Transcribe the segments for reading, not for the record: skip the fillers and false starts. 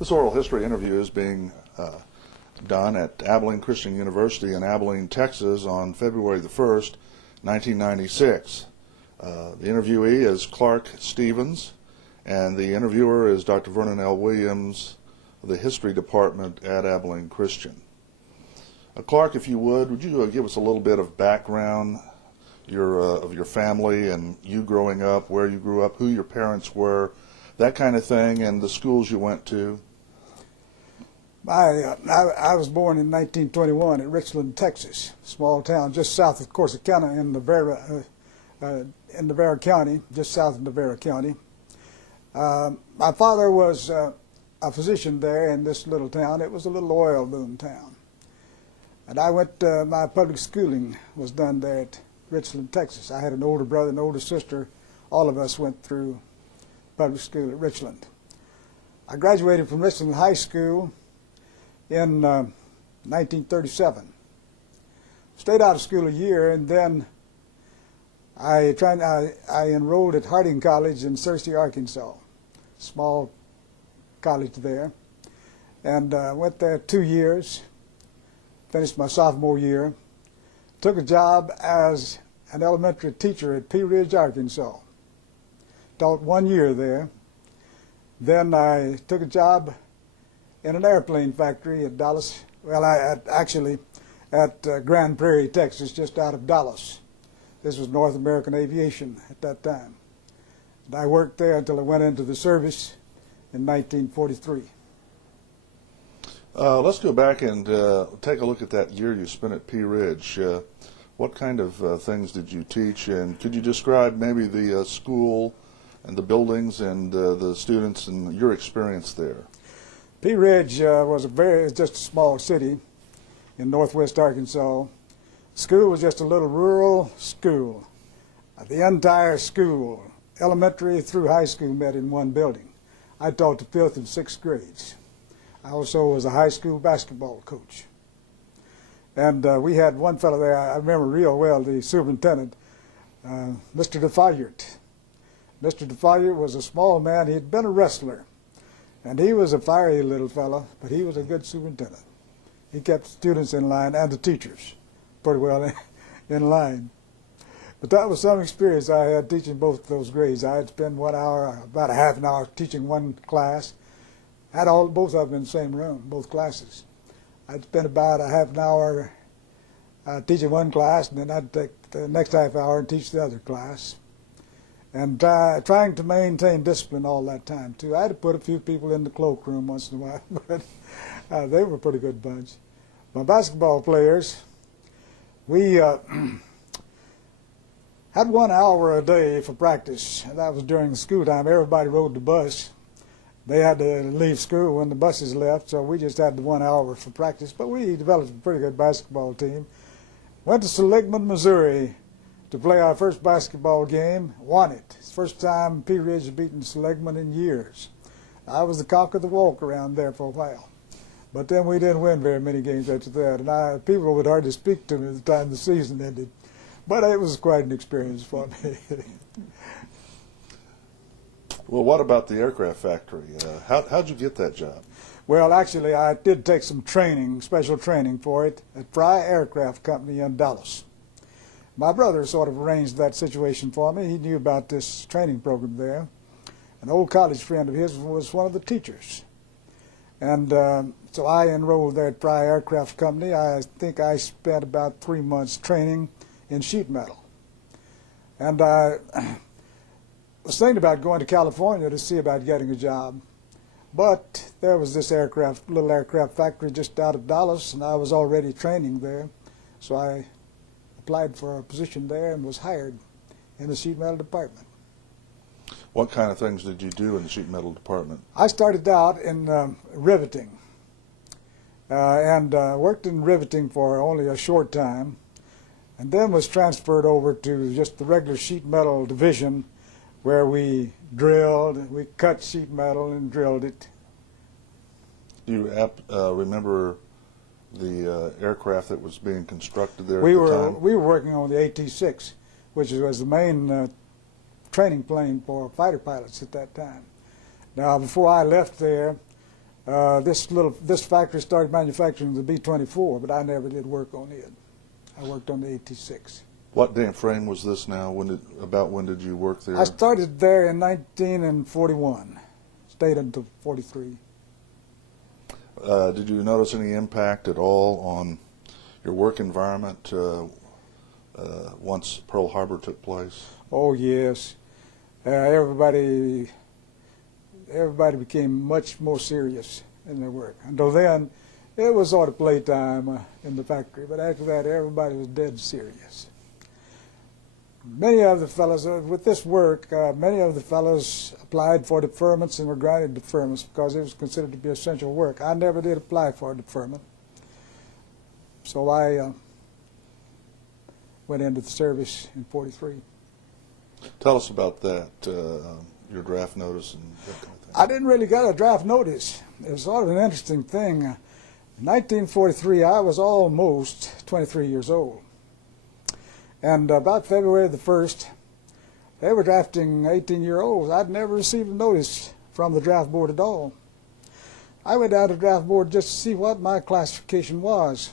This oral history interview is being done at Abilene Christian University in Abilene, Texas on February the 1st, 1996. The interviewee is Clark Stevens, and the interviewer is Dr. Vernon L. Williams of the History Department at Abilene Christian. Clark, if you would you give us a little bit of background of your family and you growing up, where you grew up, who your parents were, that kind of thing, and the schools you went to? I was born in 1921 at Richland, Texas, small town just south of Corsicana in Navarre County, just south of Navarre County. My father was a physician there in this little town. It was a little oil boom town. And I went, my public schooling was done there at Richland, Texas. I had an older brother and an older sister. All of us went through public school at Richland. I graduated from Richland High School in 1937. Stayed out of school a year, and then I enrolled at Harding College in Searcy, Arkansas, small college there, and went there 2 years, finished my sophomore year, took a job as an elementary teacher at Pea Ridge, Arkansas. Taught 1 year there. Then I took a job in an airplane factory at Dallas, well, actually at Grand Prairie, Texas, just out of Dallas. This was North American Aviation at that time. And I worked there until I went into the service in 1943. Let's go back and take a look at that year you spent at Pea Ridge. What kind of things did you teach, and could you describe maybe the school and the buildings and the students and your experience there? Pea Ridge was just a small city in northwest Arkansas. School was just a little rural school. The entire school, elementary through high school, met in one building. I taught the 5th and 6th grades. I also was a high school basketball coach. And we had one fellow there, I remember real well, the superintendent, Mr. DeFayette. Mr. DeFayette was a small man. He had been a wrestler. And he was a fiery little fellow, but he was a good superintendent. He kept students in line and the teachers pretty well in line. But that was some experience I had teaching both those grades. I had spent 1 hour, about a half an hour teaching one class. Had both of them in the same room, both classes. I'd spend about a half an hour teaching one class, and then I'd take the next half hour and teach the other class. And trying to maintain discipline all that time, too. I had to put a few people in the cloakroom once in a while, but they were a pretty good bunch. My basketball players, we had 1 hour a day for practice, and that was during the school time. Everybody rode the bus. They had to leave school when the buses left, so we just had the 1 hour for practice. But we developed a pretty good basketball team. Went to Seligman, Missouri, to play our first basketball game, won it. It's the first time Pea Ridge had beaten Seligman in years. I was the cock of the walk around there for a while. But then we didn't win very many games after that, and people would hardly speak to me at the time the season ended. But it was quite an experience for me. Well, what about the aircraft factory? How'd you get that job? Well, actually, I did take some training, special training for it, at Fry Aircraft Company in Dallas. My brother sort of arranged that situation for me. He knew about this training program there. An old college friend of his was one of the teachers. And so I enrolled there at Fry Aircraft Company. I think I spent about 3 months training in sheet metal. And I was thinking about going to California to see about getting a job. But there was this little aircraft factory just out of Dallas, and I was already training there. So I applied for a position there and was hired in the sheet metal department. What kind of things did you do in the sheet metal department? I started out in riveting and worked in riveting for only a short time, and then was transferred over to just the regular sheet metal division, where we drilled, we cut sheet metal and drilled it. Do you remember the aircraft that was being constructed there We at the time? were working on the AT-6, which was the main training plane for fighter pilots at that time. Now, before I left there, This factory started manufacturing the B-24, but I never did work on it. I worked on the 86. What damn frame was this now? About when did you work there? I started there in 1941, stayed until 43. Did you notice any impact at all on your work environment once Pearl Harbor took place? Oh yes, everybody became much more serious in their work. Until then, it was sort of playtime in the factory, but after that, everybody was dead serious. Many of the fellows, with this work, many of the fellows applied for deferments and were granted deferments because it was considered to be essential work. I never did apply for a deferment, so I went into the service in 43. Tell us about that, your draft notice and that kind of thing. I didn't really get a draft notice. It was sort of an interesting thing. In 1943, I was almost 23 years old. And about February the 1st, they were drafting 18-year-olds. I'd never received a notice from the draft board at all. I went down to the draft board just to see what my classification was.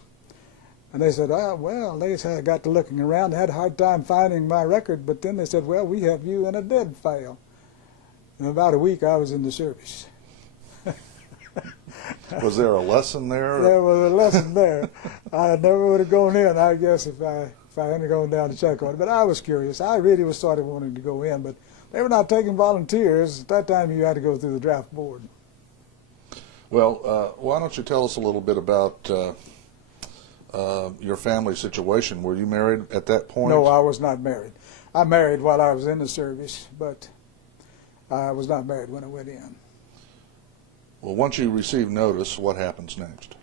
And they said, well, they got to looking around. They had a hard time finding my record, but then they said, well, we have you in a dead file. In about a week, I was in the service. Was there a lesson there? There was a lesson there. I never would have gone in, I guess, if I hadn't gone down to check on it. But I was curious. I really was sort of wanting to go in, but they were not taking volunteers. At that time, you had to go through the draft board. Well, why don't you tell us a little bit about your family situation? Were you married at that point? No, I was not married. I married while I was in the service, but I was not married when I went in. Well, once you receive notice, what happens next?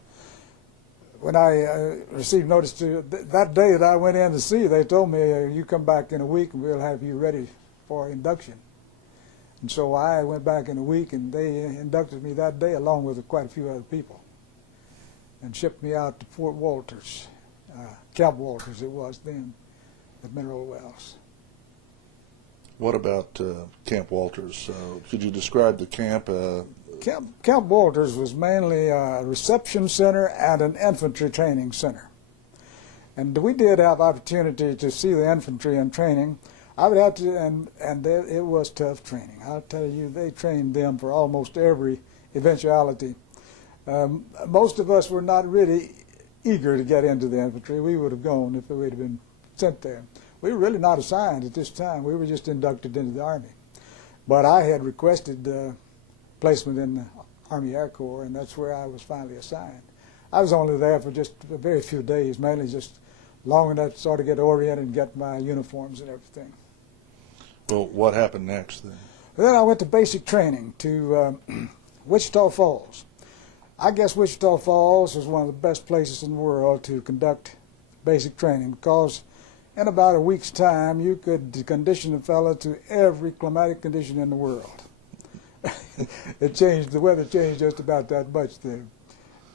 When I received notice that day that I went in to see, they told me, you come back in a week and we'll have you ready for induction. And so I went back in a week and they inducted me that day along with quite a few other people and shipped me out to Fort Walters, Camp Walters it was then, at Mineral Wells. What about Camp Walters? Could you describe the camp? Camp Walters was mainly a reception center and an infantry training center. And we did have opportunity to see the infantry in training. I would have to, and it was tough training. I'll tell you, they trained them for almost every eventuality. Most of us were not really eager to get into the infantry. We would have gone if we'd have been sent there. We were really not assigned at this time. We were just inducted into the Army. But I had requested placement in the Army Air Corps, and that's where I was finally assigned. I was only there for just a very few days, mainly just long enough to sort of get oriented and get my uniforms and everything. Well, what happened next then? Then I went to basic training to Wichita Falls. I guess Wichita Falls was one of the best places in the world to conduct basic training because in about a week's time you could condition a fellow to every climatic condition in the world. It changed, the weather changed just about that much then.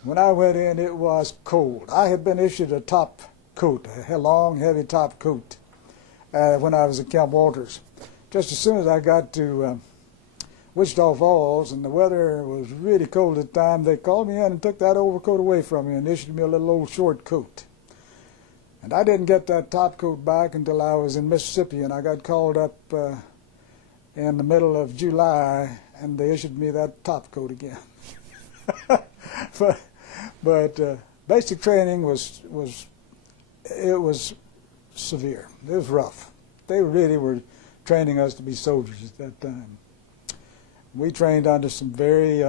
When I went in, it was cold. I had been issued a top coat, a long, heavy top coat, when I was at Camp Walters. Just as soon as I got to Wichita Falls, and the weather was really cold at the time, they called me in and took that overcoat away from me and issued me a little old short coat. And I didn't get that top coat back until I was in Mississippi, and I got called up in the middle of July, and they issued me that top coat again. but basic training was severe. It was rough. They really were training us to be soldiers at that time. We trained under some very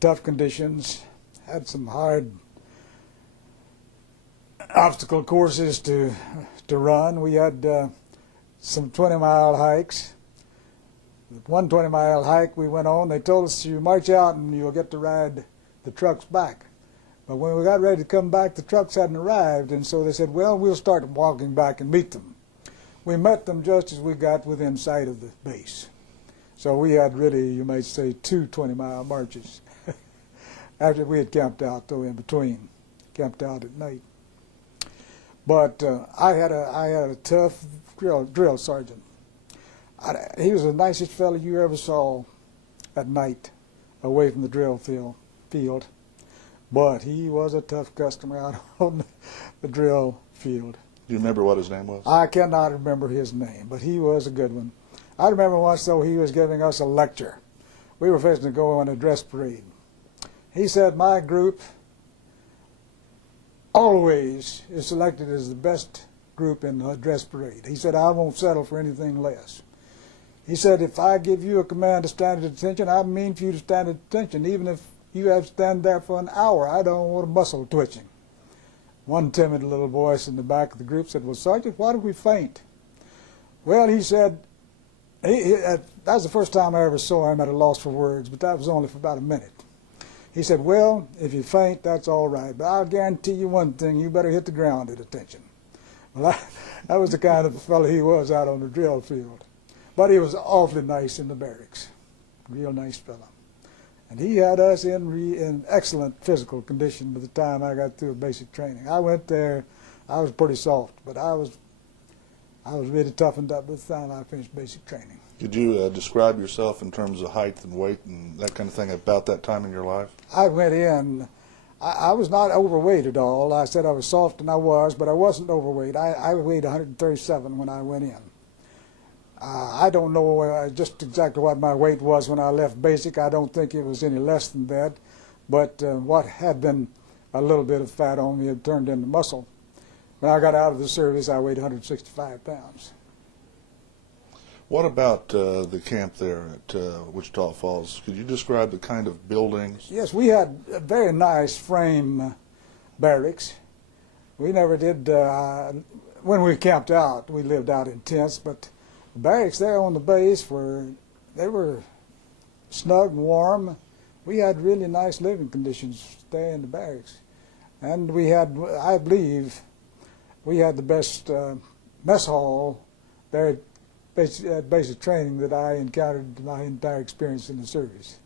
tough conditions, had some hard obstacle courses to run. We had some 20-mile hikes. One 20-mile hike we went on, they told us you march out and you'll get to ride the trucks back. But when we got ready to come back, the trucks hadn't arrived, and so they said, well, we'll start walking back and meet them. We met them just as we got within sight of the base. So we had really, you might say, 2 20-mile marches after we had camped out, though, in between, camped out at night. But I had a tough drill sergeant. He was the nicest fellow you ever saw at night. away from the drill field. But he was a tough customer out on the drill field. Do you remember what his name was? I cannot remember his name, but he was a good one. I remember once, though, he was giving us a lecture. We were fixing to go on a dress parade. He said, my group always is selected as the best group in the dress parade. He said, I won't settle for anything less. He said, if I give you a command to stand at attention, I mean for you to stand at attention, even if you have to stand there for an hour. I don't want a muscle twitching. One timid little voice in the back of the group said, well, Sergeant, why did we faint? Well, he said, that was the first time I ever saw him at a loss for words, but that was only for about a minute. He said, well, if you faint, that's all right, but I'll guarantee you one thing, you better hit the ground at attention. Well, that was the kind of fellow he was out on the drill field. But he was awfully nice in the barracks, real nice fellow. And he had us in excellent physical condition by the time I got through basic training. I went there, I was pretty soft, but I was really toughened up by the time I finished basic training. Could you describe yourself in terms of height and weight and that kind of thing about that time in your life? I went in, I was not overweight at all. I said I was soft, and I was, but I wasn't overweight. I weighed 137 when I went in. I don't know just exactly what my weight was when I left basic. I don't think it was any less than that. But what had been a little bit of fat on me had turned into muscle. When I got out of the service, I weighed 165 pounds. What about the camp there at Wichita Falls? Could you describe the kind of buildings? Yes, we had a very nice frame barracks. We never did, when we camped out, we lived out in tents, but the barracks there on the base they were snug and warm. We had really nice living conditions there in the barracks. And we had, I believe, we had the best mess hall there at basic training that I encountered in my entire experience in the service.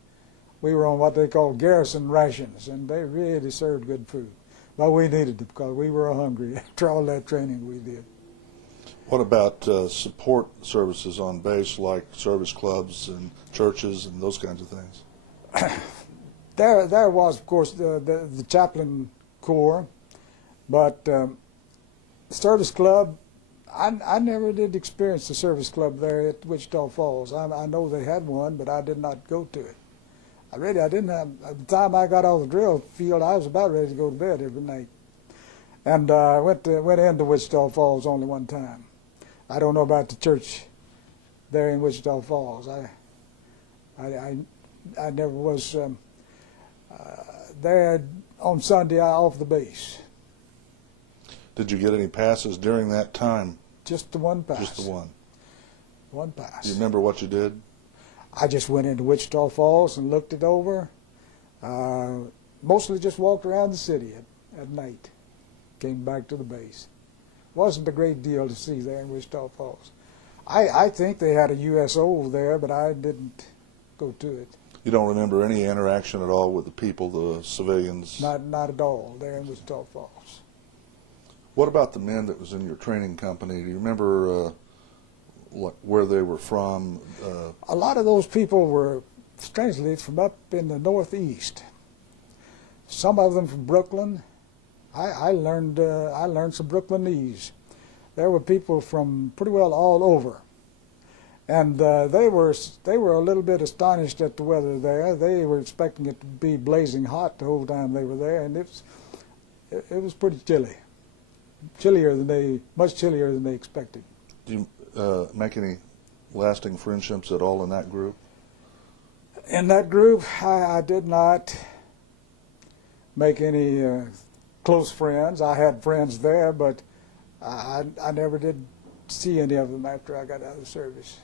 We were on what they call garrison rations, and they really served good food. But we needed it because we were hungry after all that training we did. What about support services on base, like service clubs and churches and those kinds of things? There was, of course, the chaplain corps, but service club, I never did experience the service club there at Wichita Falls. I know they had one, but I did not go to it. I didn't have, at the time I got off the drill field, I was about ready to go to bed every night. And I went into Wichita Falls only one time. I don't know about the church there in Wichita Falls. I never was there on Sunday off the base. Did you get any passes during that time? Just the one pass. Just the one. One pass. Do you remember what you did? I just went into Wichita Falls and looked it over. Mostly just walked around the city at night. Came back to the base. Wasn't a great deal to see there in Wichita Falls. I think they had a USO there, but I didn't go to it. You don't remember any interaction at all with the people, the civilians? Not at all there in Wichita Falls. What about the men that was in your training company? Do you remember where they were from? A lot of those people were, strangely, from up in the Northeast. Some of them from Brooklyn. I learned some Brooklynese. There were people from pretty well all over, and they were a little bit astonished at the weather there. They were expecting it to be blazing hot the whole time they were there, and it was pretty chilly, much chillier than they expected. Do you make any lasting friendships at all in that group? In that group, I did not make any close friends. I had friends there, but I never did see any of them after I got out of the service.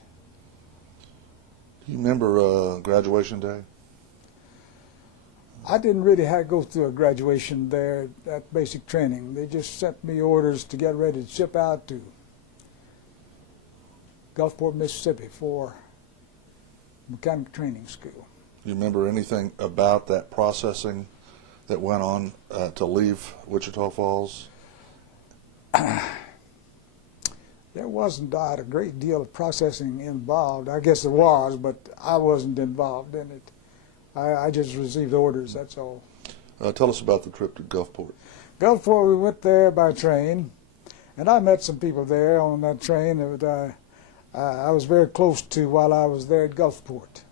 Do you remember graduation day? I didn't really have to go through a graduation there at basic training. They just sent me orders to get ready to ship out to Gulfport, Mississippi for mechanic training school. Do you remember anything about that processing that went on to leave Wichita Falls? There wasn't a great deal of processing involved. I guess there was, but I wasn't involved in it. I just received orders, that's all. Tell us about the trip to Gulfport. Gulfport, we went there by train, and I met some people there on that train that I was very close to while I was there at Gulfport.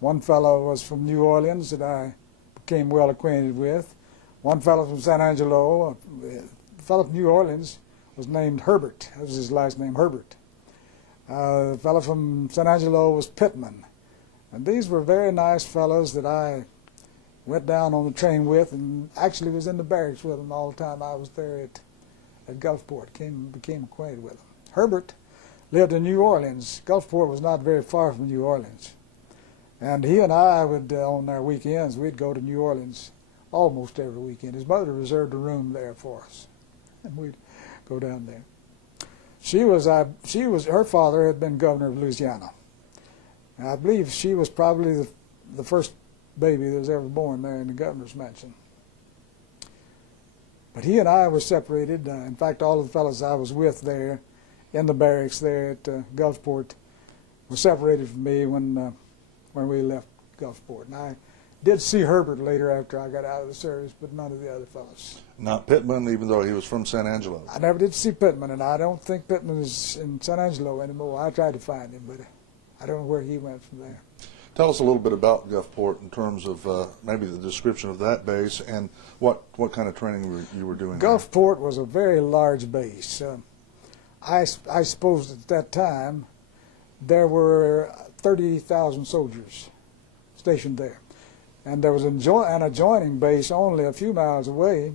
One fellow was from New Orleans that I became well acquainted with. One fellow from San Angelo. The fellow from New Orleans was named Herbert. That was his last name, Herbert. The fellow from San Angelo was Pittman. And these were very nice fellows that I went down on the train with, and actually was in the barracks with them all the time I was there at Gulfport. Became acquainted with them. Herbert lived in New Orleans. Gulfport was not very far from New Orleans. And he and I would, on our weekends, we'd go to New Orleans almost every weekend. His mother reserved a room there for us, and we'd go down there. Her father had been governor of Louisiana. And I believe she was probably the first baby that was ever born there in the governor's mansion. But he and I were separated. In fact, all of the fellows I was with there in the barracks there at Gulfport were separated from me when we left Gulfport. And I did see Herbert later after I got out of the service, but none of the other fellows. Not Pittman, even though he was from San Angelo. I never did see Pittman, and I don't think Pittman is in San Angelo anymore. I tried to find him, but I don't know where he went from there. Tell us a little bit about Gulfport in terms of maybe the description of that base and what kind of training you were doing Gulfport was a very large base. I suppose at that time there were 30,000 soldiers stationed there. And there was an adjoining base only a few miles away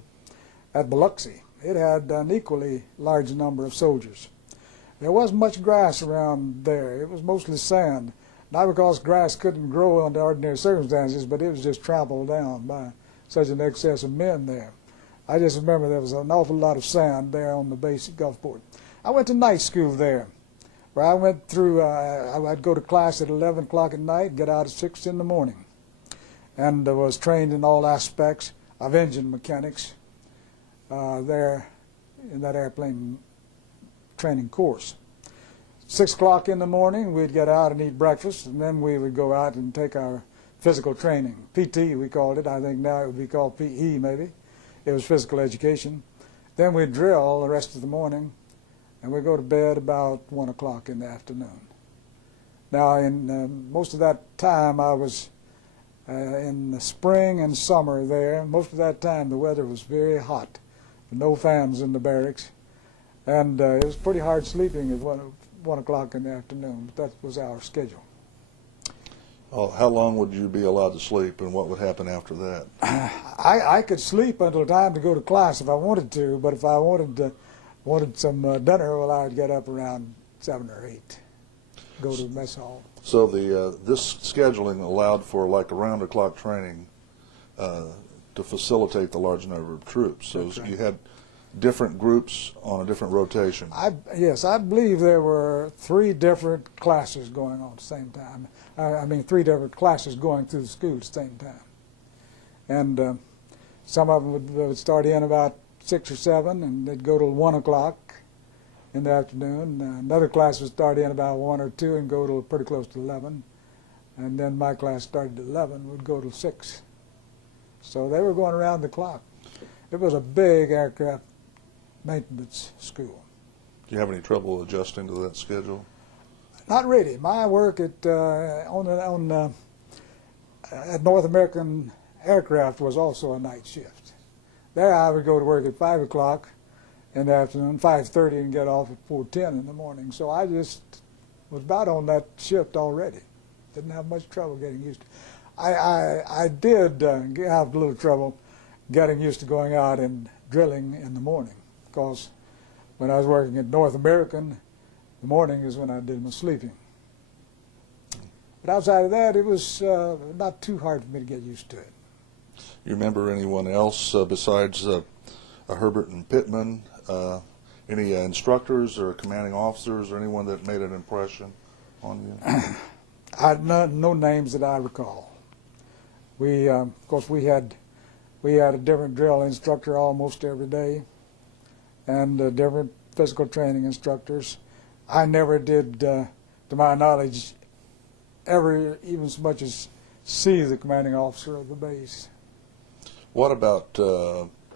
at Biloxi. It had an equally large number of soldiers. There wasn't much grass around there. It was mostly sand. Not because grass couldn't grow under ordinary circumstances, but it was just trampled down by such an excess of men there. I just remember there was an awful lot of sand there on the base at Gulfport. I went to night school there, where I went through, I'd go to class at 11 o'clock at night, get out at 6 in the morning, and was trained in all aspects of engine mechanics there in that airplane training course. 6 o'clock in the morning, we'd get out and eat breakfast, and then we would go out and take our physical training. PT, we called it. I think now it would be called PE, maybe. It was physical education. Then we'd drill the rest of the morning, and we'd go to bed about 1 o'clock in the afternoon. Now, in most of that time, I was in the spring and summer there. Most of that time, the weather was very hot. No fans in the barracks. And it was pretty hard sleeping at 1 o'clock in the afternoon, but that was our schedule. How long would you be allowed to sleep, and what would happen after that? I could sleep until time to go to class if I wanted to, but if I wanted some dinner, well, I'd get up around 7 or 8, go to the mess hall. So this scheduling allowed for like around-the-clock training to facilitate the large number of troops. So That's right. You had different groups on a different rotation. Yes, I believe there were 3 different classes going on at the same time. I mean, 3 different classes going through the school at the same time. And some of them would start in about 6 or 7, and they'd go till 1 o'clock in the afternoon. Another class would start in about 1 or 2 and go till pretty close to 11. And then my class started at 11, would go till 6. So they were going around the clock. It was a big aircraft maintenance school. Do you have any trouble adjusting to that schedule? Not really. My work at North American Aircraft was also a night shift. There I would go to work at 5 o'clock in the afternoon, 5:30, and get off at 4:10 in the morning. So I just was about on that shift already. Didn't have much trouble getting used to it. I did have a little trouble getting used to going out and drilling in the morning, because when I was working at North American, the morning is when I did my sleeping. But outside of that, it was not too hard for me to get used to it. You remember anyone else besides Herbert and Pittman? Any instructors or commanding officers or anyone that made an impression on you? No names that I recall. We, of course, we had a different drill instructor almost every day, and different physical training instructors. I never did, to my knowledge, ever even so much as see the commanding officer of the base. What about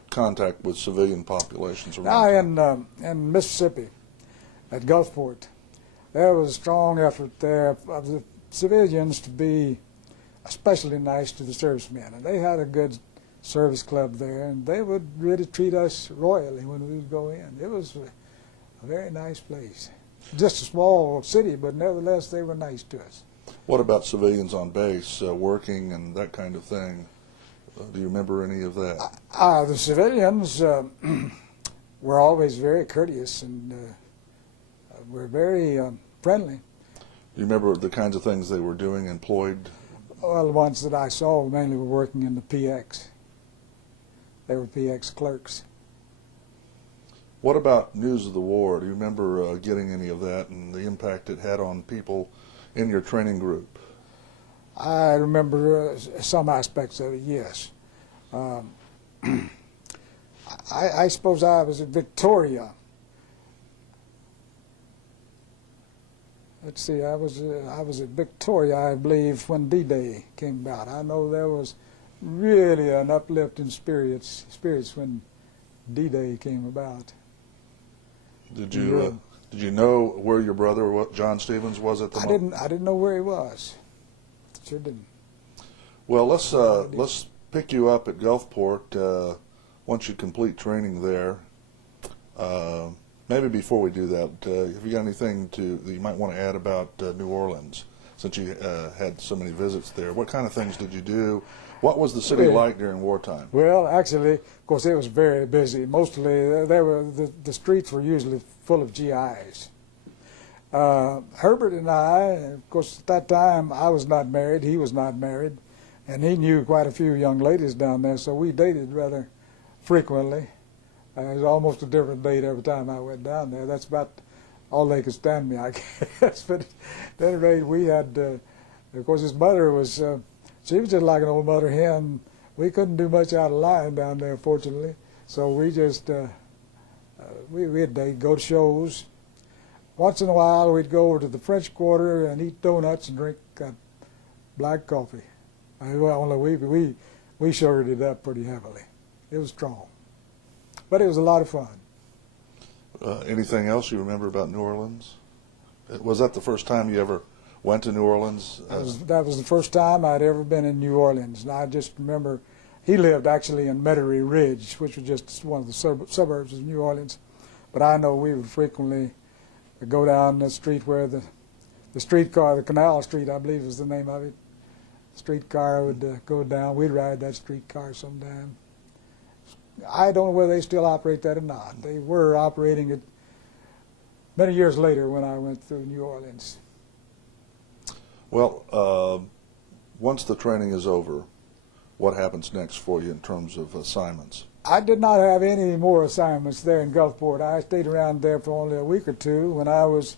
contact with civilian populations Now around? in Mississippi, at Gulfport, there was a strong effort there of the civilians to be especially nice to the servicemen, and they had a good service club there, and they would really treat us royally when we would go in. It was a very nice place. Just a small city, but nevertheless they were nice to us. What about civilians on base working and that kind of thing? Do you remember any of that? The civilians were always very courteous and were very friendly. Do you remember the kinds of things they were doing, employed? Well, the ones that I saw mainly were working in the PX. They were PX clerks. What about news of the war? Do you remember getting any of that and the impact it had on people in your training group? I remember some aspects of it, yes. I suppose I was at Victoria. Let's see, I was at Victoria, I believe, when D-Day came about. I know there was really an uplift in spirits when D-Day came about. Did you know where your brother, John Stevens, was at the moment? I didn't know where he was. Sure didn't. Well, let's pick you up at Gulfport once you complete training there. Maybe before we do that, have you got anything that you might want to add about New Orleans, since you had so many visits there? What kind of things did you do? What was the city like during wartime? Well, actually, of course, it was very busy. Mostly, the streets were usually full of GIs. Herbert and I, of course, at that time, I was not married, he was not married, and he knew quite a few young ladies down there, so we dated rather frequently. It was almost a different date every time I went down there. That's about all they could stand me, I guess. But at any rate, we had, of course, his mother was, she was just like an old mother hen. We couldn't do much out of line down there, fortunately. So we just, we'd go to shows. Once in a while, we'd go over to the French Quarter and eat donuts and drink black coffee. Well, only we sugared it up pretty heavily. It was strong. But it was a lot of fun. Anything else you remember about New Orleans? Was that the first time you ever went to New Orleans? That was the first time I'd ever been in New Orleans. And I just remember, he lived actually in Pea Ridge, which was just one of the suburbs of New Orleans. But I know we would frequently go down the street where the streetcar, the Canal Street, I believe is the name of it. The streetcar would go down. We'd ride that streetcar sometime. I don't know whether they still operate that or not. They were operating it many years later when I went through New Orleans. Well, once the training is over, what happens next for you in terms of assignments? I did not have any more assignments there in Gulfport. I stayed around there for only a week or two when I was,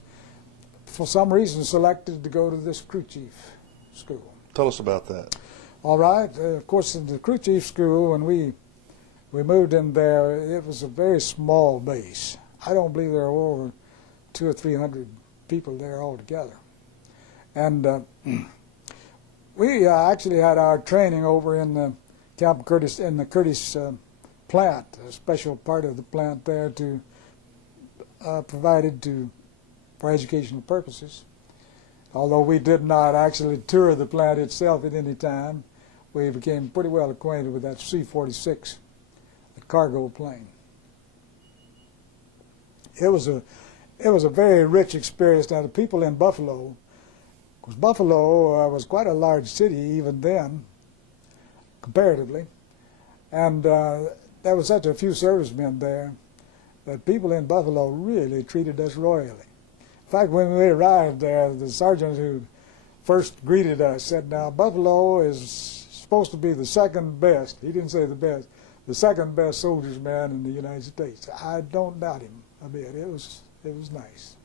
for some reason, selected to go to this crew chief school. Tell us about that. All right. Of course, in the crew chief school, when we moved in there, it was a very small base. I don't believe there were over 200 or 300 people there altogether. And we actually had our training over in the Camp Curtis, in the Curtis plant, a special part of the plant there to provided for educational purposes. Although we did not actually tour the plant itself at any time, we became pretty well acquainted with that C-46. Cargo plane. It was a very rich experience. Now the people in Buffalo, because Buffalo was quite a large city even then, comparatively, and there was such a few servicemen there that people in Buffalo really treated us royally. In fact, when we arrived there, the sergeant who first greeted us said, "Now Buffalo is supposed to be the second best." He didn't say the best. The second best soldiers man in the United States. I don't doubt him a bit. It was nice.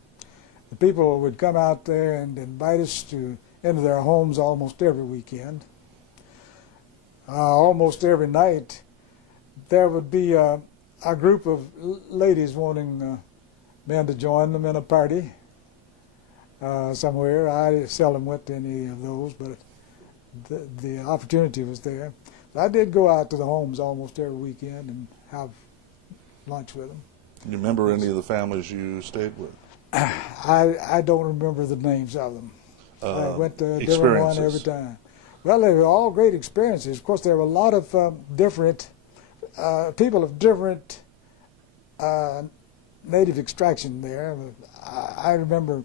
The people would come out there and invite us into their homes almost every weekend. Almost every night, there would be a group of ladies wanting men to join them in a party somewhere. I seldom went to any of those, but the opportunity was there. But I did go out to the homes almost every weekend and have lunch with them. You remember any of the families you stayed with? I don't remember the names of them. I went to a different one every time. Well, they were all great experiences. Of course, there were a lot of different people of different native extraction there. I remember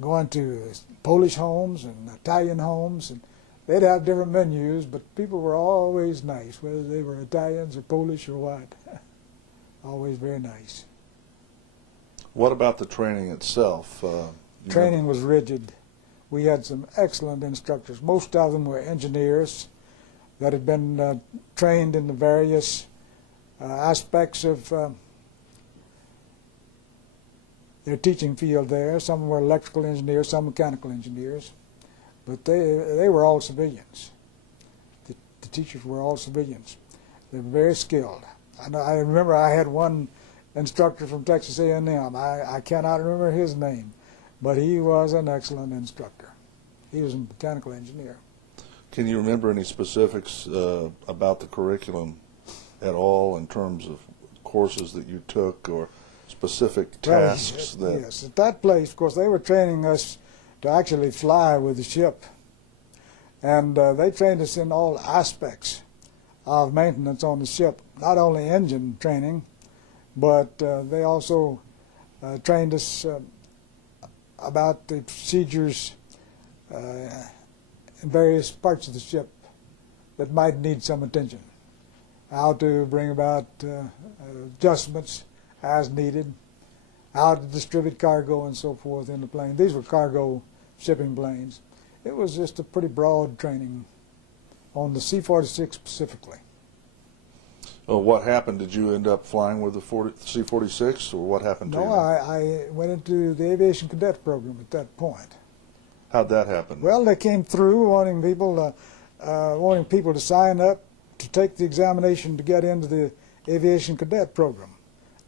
going to Polish homes and Italian homes, and they'd have different menus, but people were always nice, whether they were Italians or Polish or what. Always very nice. What about the training itself? Training was rigid. We had some excellent instructors. Most of them were engineers that had been trained in the various aspects of their teaching field there. Some were electrical engineers, some mechanical engineers, but they were all civilians. The teachers were all civilians. They were very skilled. And I remember I had one instructor from Texas A&M. I cannot remember his name, but he was an excellent instructor. He was a mechanical engineer. Can you remember any specifics about the curriculum at all in terms of courses that you took or specific tasks? Yes, at that place, of course, they were training us to actually fly with the ship. And they trained us in all aspects of maintenance on the ship, not only engine training, but they also trained us about the procedures in various parts of the ship that might need some attention. How to bring about adjustments as needed, how to distribute cargo and so forth in the plane. These were cargo shipping planes. It was just a pretty broad training on the C-46 specifically. Well, what happened? Did you end up flying with the C-46, or what happened to you? No, I went into the aviation cadet program at that point. How'd that happen? Well, they came through wanting people to sign up to take the examination to get into the aviation cadet program.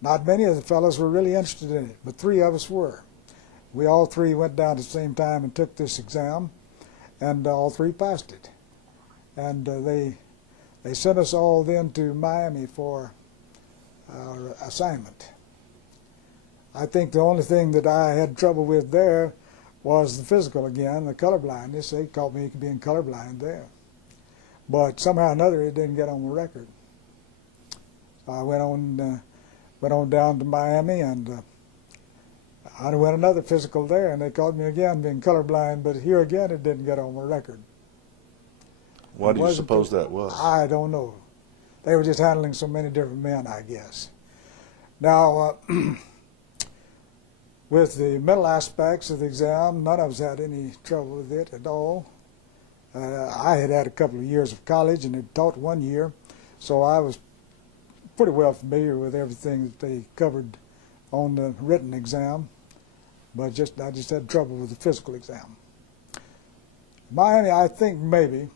Not many of the fellows were really interested in it, but 3 of us were. We all 3 went down at the same time and took this exam, and all 3 passed it. And they sent us all then to Miami for our assignment. I think the only thing that I had trouble with there was the physical again, the colorblindness. They caught me being colorblind there. But somehow or another it didn't get on the record. I went on down to Miami, and I went another physical there, and they caught me again being colorblind, but here again it didn't get on the record. Why do you suppose that was? I don't know. They were just handling so many different men, I guess. Now, with the mental aspects of the exam, none of us had any trouble with it at all. I had had a couple of years of college and had taught 1 year, so I was pretty well familiar with everything that they covered on the written exam, but I just had trouble with the physical exam. Miami, I think maybe,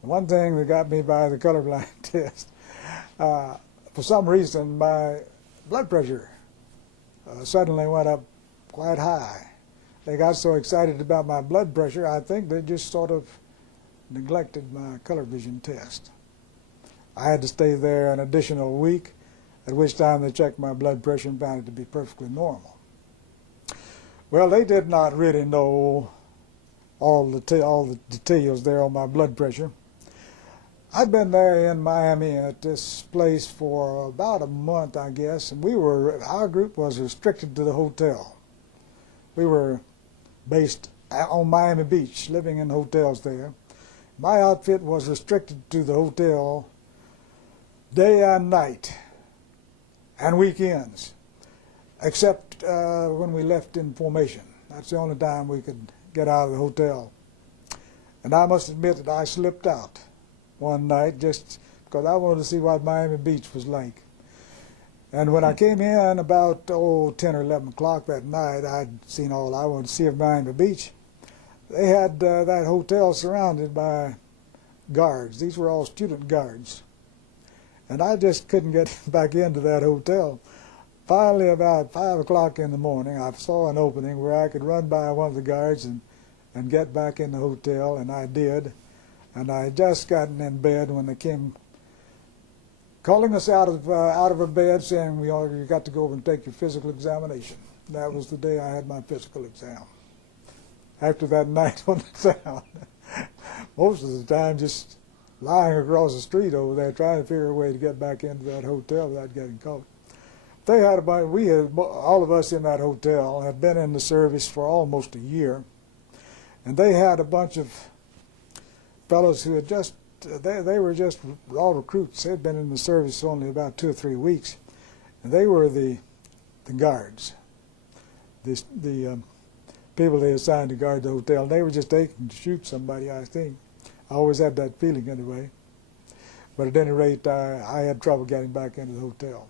the one thing that got me by the colorblind test, for some reason my blood pressure suddenly went up quite high. They got so excited about my blood pressure, I think they just sort of neglected my color vision test. I had to stay there an additional week, at which time they checked my blood pressure and found it to be perfectly normal. Well, they did not really know all the details there on my blood pressure. I'd been there in Miami at this place for about a month, I guess, and our group was restricted to the hotel. We were based on Miami Beach, living in hotels there. My outfit was restricted to the hotel day and night and weekends, except when we left in formation. That's the only time we could get out of the hotel. And I must admit that I slipped out one night just because I wanted to see what Miami Beach was like. And when I came in about 10 or 11 o'clock that night, I'd seen all I wanted to see of Miami Beach. They had that hotel surrounded by guards. These were all student guards. And I just couldn't get back into that hotel. Finally, about 5 o'clock in the morning, I saw an opening where I could run by one of the guards and and get back in the hotel, and I did. And I had just gotten in bed when they came calling us out of our bed, saying you got to go over and take your physical examination. That was the day I had my physical exam. After that night on the town, most of the time just lying across the street over there trying to figure a way to get back into that hotel without getting caught. They had all of us in that hotel had been in the service for almost a year, and they had a bunch of fellows who had they were just raw recruits. They'd been in the service only about 2 or 3 weeks, and they were the guards, the people they assigned to guard the hotel. They were just aching to shoot somebody, I think. I always had that feeling anyway. But at any rate, I had trouble getting back into the hotel.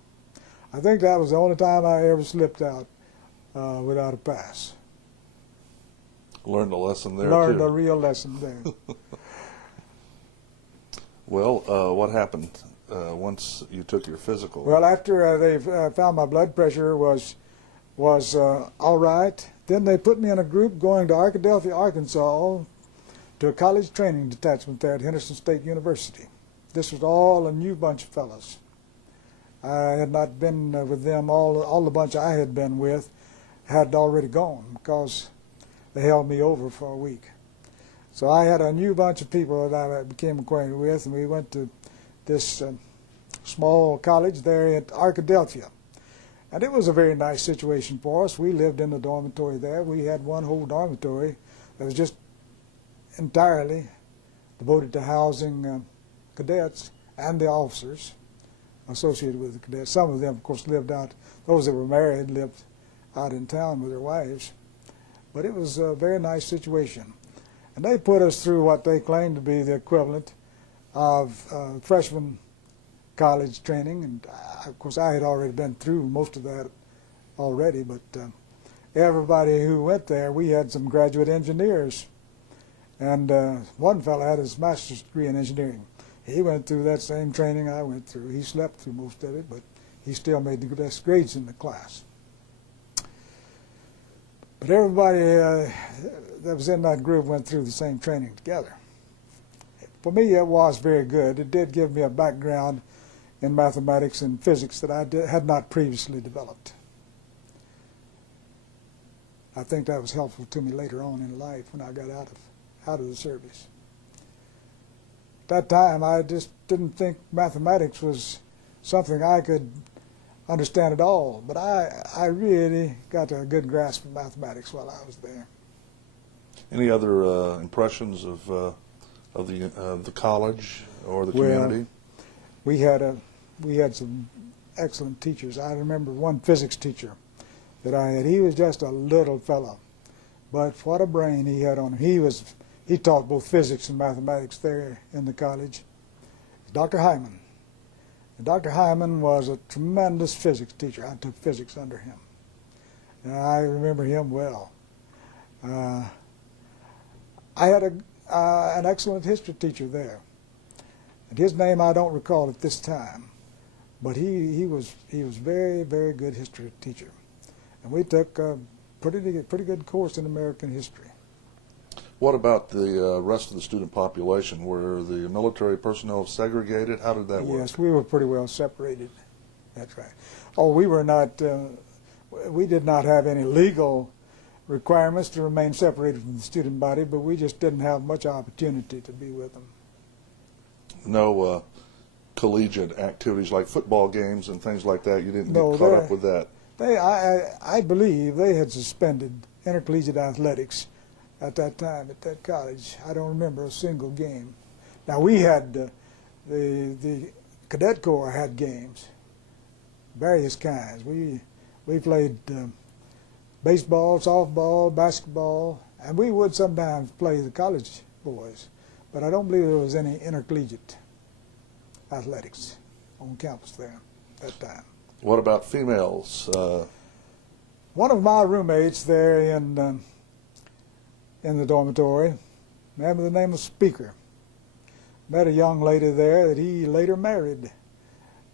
I think that was the only time I ever slipped out without a pass. Learned a lesson there, Learned too. a real lesson there. Well, what happened once you took your physical? Well, after they found my blood pressure was all right, then they put me in a group going to Arkadelphia, Arkansas, to a college training detachment there at Henderson State University. This was all a new bunch of fellows. I had not been with them. All the bunch I had been with had already gone because they held me over for a week. So I had a new bunch of people that I became acquainted with, and we went to this small college there at Arkadelphia. And it was a very nice situation for us. We lived in the dormitory there. We had one whole dormitory that was just entirely devoted to housing cadets and the officers associated with the cadets. Some of them, of course, lived out, those that were married lived out in town with their wives. But it was a very nice situation. And they put us through what they claimed to be the equivalent of freshman college training. And of course, I had already been through most of that already, but everybody who went there, we had some graduate engineers. And one fellow had his master's degree in engineering. He went through that same training I went through. He slept through most of it, but he still made the best grades in the class. But everybody that was in that group went through the same training together. For me, it was very good. It did give me a background in mathematics and physics that I had not previously developed. I think that was helpful to me later on in life when I got out of the service. At that time, I just didn't think mathematics was something I could understand at all, but I really got a good grasp of mathematics while I was there. Any other impressions of the college or the community? Well, we had some excellent teachers. I remember one physics teacher that I had. He was just a little fellow, but what a brain he had on him. He taught both physics and mathematics there in the college. Dr. Hyman. And Dr. Hyman was a tremendous physics teacher. I took physics under him. And I remember him well. I had an excellent history teacher there. And his name I don't recall at this time. But he was very, very good history teacher. And we took a pretty good course in American history. What about the rest of the student population? Were the military personnel segregated? How did that work? Yes, we were pretty well separated. That's right. Oh, we were not, we did not have any legal requirements to remain separated from the student body, but we just didn't have much opportunity to be with them. No collegiate activities like football games and things like that? You didn't get caught up with that? I believe they had suspended intercollegiate athletics at that time at that college. I don't remember a single game. Now we had the cadet corps had games, various kinds. We played baseball, softball, basketball, and we would sometimes play the college boys. But I don't believe there was any intercollegiate athletics on campus there at that time. What about females? One of my roommates there in the dormitory, a man by the name of Speaker, met a young lady there that he later married,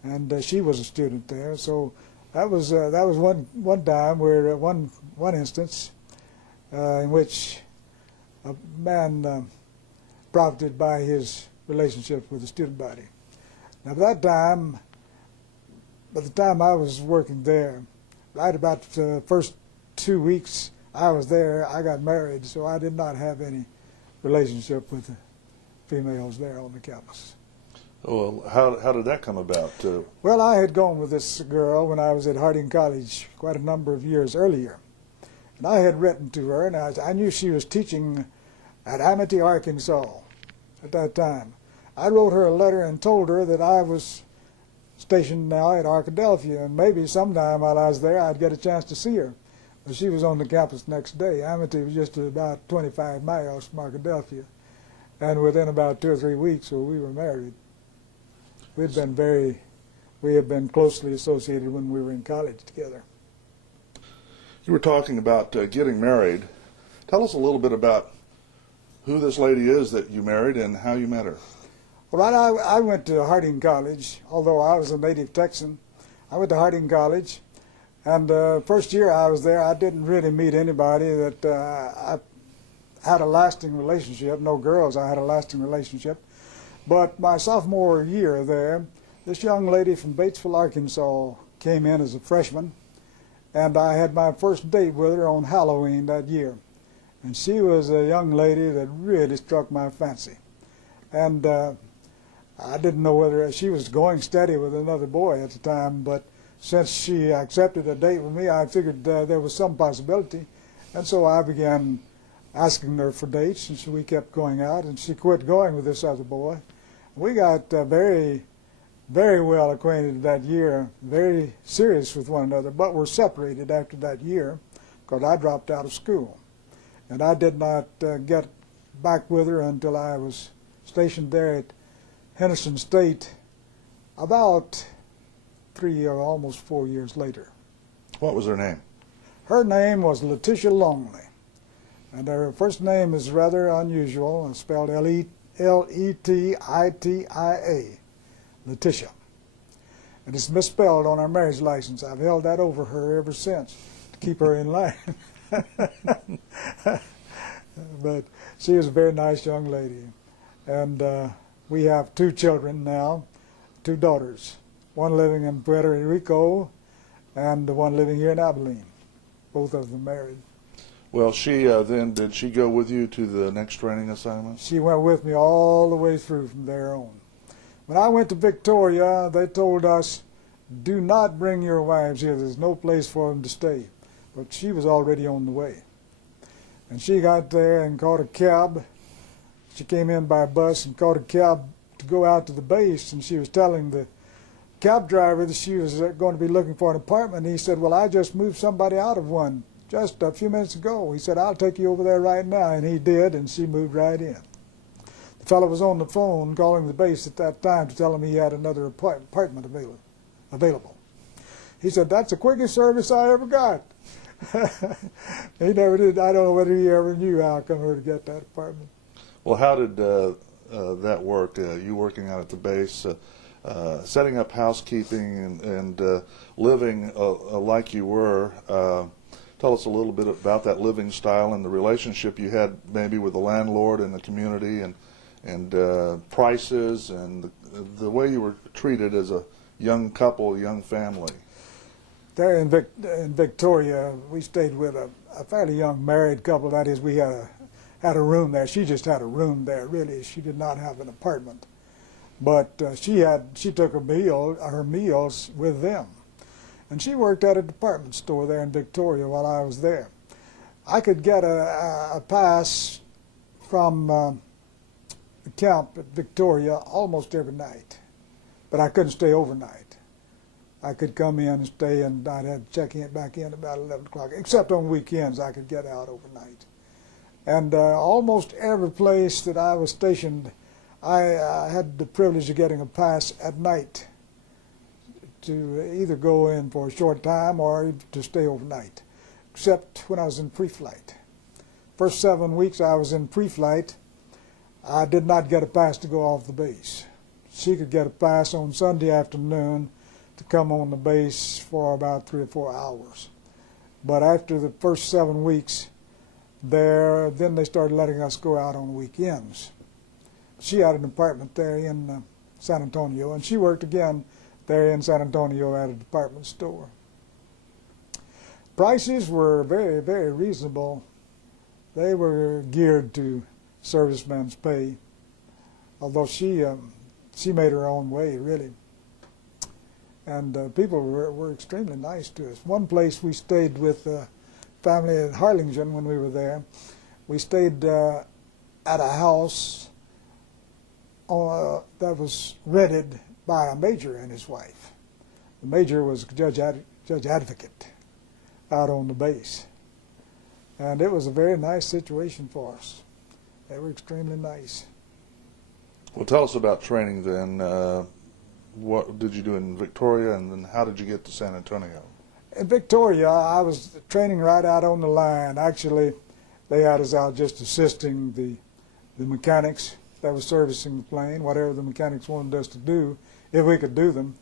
and she was a student there. So that was one time where one instance in which a man profited by his relationship with the student body. Now, by the time I was working there, right about the first 2 weeks I was there, I got married, so I did not have any relationship with the females there on the campus. Well, how did that come about? Well, I had gone with this girl when I was at Harding College quite a number of years earlier. And I had written to her, and I knew she was teaching at Amity, Arkansas at that time. I wrote her a letter and told her that I was stationed now at Arkadelphia, and maybe sometime while I was there I'd get a chance to see her. But she was on the campus next day. Amity was just about 25 miles from Arkadelphia. And within about 2 or 3 weeks, well, we were married. We had been closely associated when we were in college together. You were talking about getting married. Tell us a little bit about who this lady is that you married and how you met her. Well, I went to Harding College, although I was a native Texan. I went to Harding College, and first year I was there, I didn't really meet anybody that I had a lasting relationship. No girls I had a lasting relationship. But my sophomore year there, this young lady from Batesville, Arkansas came in as a freshman, and I had my first date with her on Halloween that year. And she was a young lady that really struck my fancy. And I didn't know whether she was going steady with another boy at the time, but since she accepted a date with me, I figured there was some possibility. And so I began asking her for dates, and so we kept going out, and she quit going with this other boy. We got very, very well acquainted that year, very serious with one another, but were separated after that year because I dropped out of school. And I did not get back with her until I was stationed there at Henderson State about 3 or almost 4 years later. What was her name? Her name was Letitia Longley. And her first name is rather unusual, spelled L-E-T-I-T-I-A, Letitia. And it's misspelled on our marriage license. I've held that over her ever since to keep her in line. But she is a very nice young lady. And we have 2 children now, 2 daughters, one living in Puerto Rico and the one living here in Abilene, both of them married. Well, she then, did she go with you to the next training assignment? She went with me all the way through from there on. When I went to Victoria, they told us, do not bring your wives here. There's no place for them to stay. But she was already on the way. And she got there and caught a cab. She came in by bus and caught a cab to go out to the base, and she was telling the cab driver that she was going to be looking for an apartment. And he said, well, I just moved somebody out of one just a few minutes ago. He said, I'll take you over there right now. And he did, and she moved right in. The fellow was on the phone calling the base at that time to tell him he had another apartment available. He said, that's the quickest service I ever got. He never did. I don't know whether he ever knew how come her to get that apartment. Well, how did that work? You working out at the base, setting up housekeeping and living like you were. Tell us a little bit about that living style and the relationship you had maybe with the landlord and the community, and prices and the way you were treated as a young couple, young family. There in Victoria, we stayed with a fairly young married couple. That is, we had a room there. She just had a room there, really. She did not have an apartment. But she took her meals with them. And she worked at a department store there in Victoria while I was there. I could get a pass from the camp at Victoria almost every night, but I couldn't stay overnight. I could come in and stay, and I'd have to check in back in about 11 o'clock, except on weekends I could get out overnight. And almost every place that I was stationed, I had the privilege of getting a pass at night to either go in for a short time or to stay overnight, except when I was in pre-flight. First 7 weeks I was in pre-flight, I did not get a pass to go off the base. She could get a pass on Sunday afternoon to come on the base for about 3 or 4 hours. But after the first 7 weeks, there. Then they started letting us go out on weekends. She had an apartment there in San Antonio, and she worked again there in San Antonio at a department store. Prices were very, very reasonable. They were geared to servicemen's pay, although she made her own way, really. And people were extremely nice to us. One place we stayed with a family at Harlingen when we were there. We stayed at a house that was rented by a major and his wife. The major was judge advocate out on the base. And it was a very nice situation for us. They were extremely nice. Well, tell us about training then. What did you do in Victoria, and then how did you get to San Antonio? In Victoria, I was training right out on the line. Actually, they had us out just assisting the mechanics that was servicing the plane, whatever the mechanics wanted us to do, if we could do them.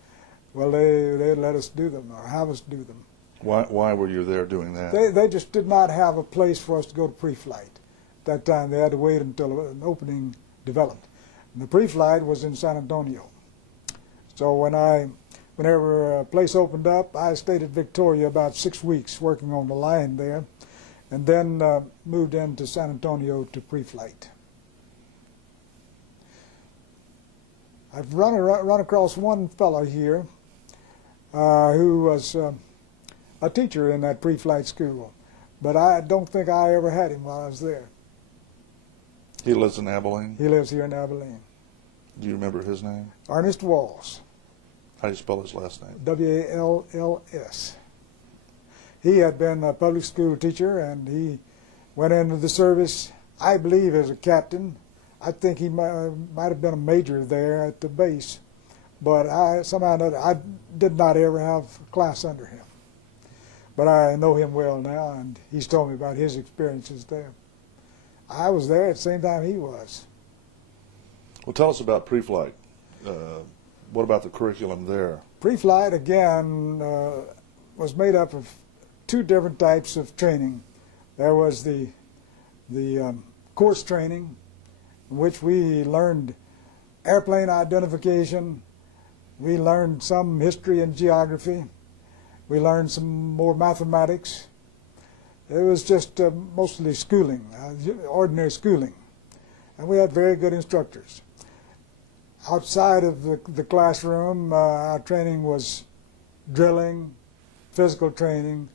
Well, they let us do them, or have us do them. Why were you there doing that? They just did not have a place for us to go to pre-flight. At that time, they had to wait until an opening developed. And the pre-flight was in San Antonio. So whenever a place opened up, I stayed at Victoria about 6 weeks working on the line there, and then moved into San Antonio to pre-flight. I've run across one fellow here who was a teacher in that pre-flight school, but I don't think I ever had him while I was there. He lives in Abilene? He lives here in Abilene. Do you remember his name? Ernest Walls. How do you spell his last name? W-A-L-L-S. He had been a public school teacher, and he went into the service, I believe, as a captain. I think he might have been a major there at the base, but somehow or another, I did not ever have a class under him. But I know him well now, and he's told me about his experiences there. I was there at the same time he was. Well, tell us about pre-flight. What about the curriculum there? Pre-flight, again, was made up of two different types of training. There was the course training, in which we learned airplane identification, we learned some history and geography, we learned some more mathematics. It was just mostly schooling, ordinary schooling, and we had very good instructors. Outside of the classroom, our training was drilling, physical training.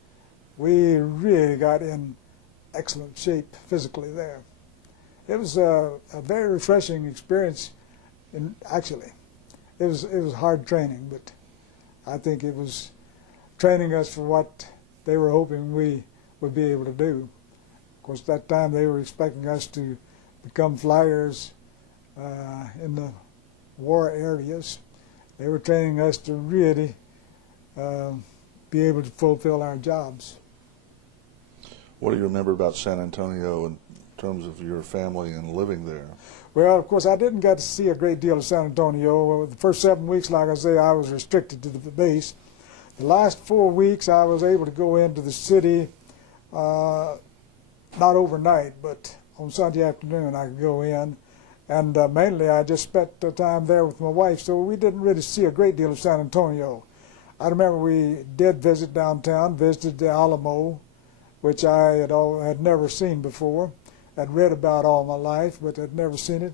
We really got in excellent shape physically there. It was a very refreshing experience. Actually, it was hard training, but I think it was training us for what they were hoping we would be able to do. Of course, at that time they were expecting us to become flyers in the war areas. They were training us to really be able to fulfill our jobs. What do you remember about San Antonio in terms of your family and living there? Well, of course, I didn't get to see a great deal of San Antonio. The first 7 weeks, like I say, I was restricted to the base. The last 4 weeks, I was able to go into the city, not overnight, but on Sunday afternoon I could go in. And mainly I just spent the time there with my wife, so we didn't really see a great deal of San Antonio. I remember we did visit downtown, visited the Alamo, which I had never seen before. I'd read about all my life, but had never seen it.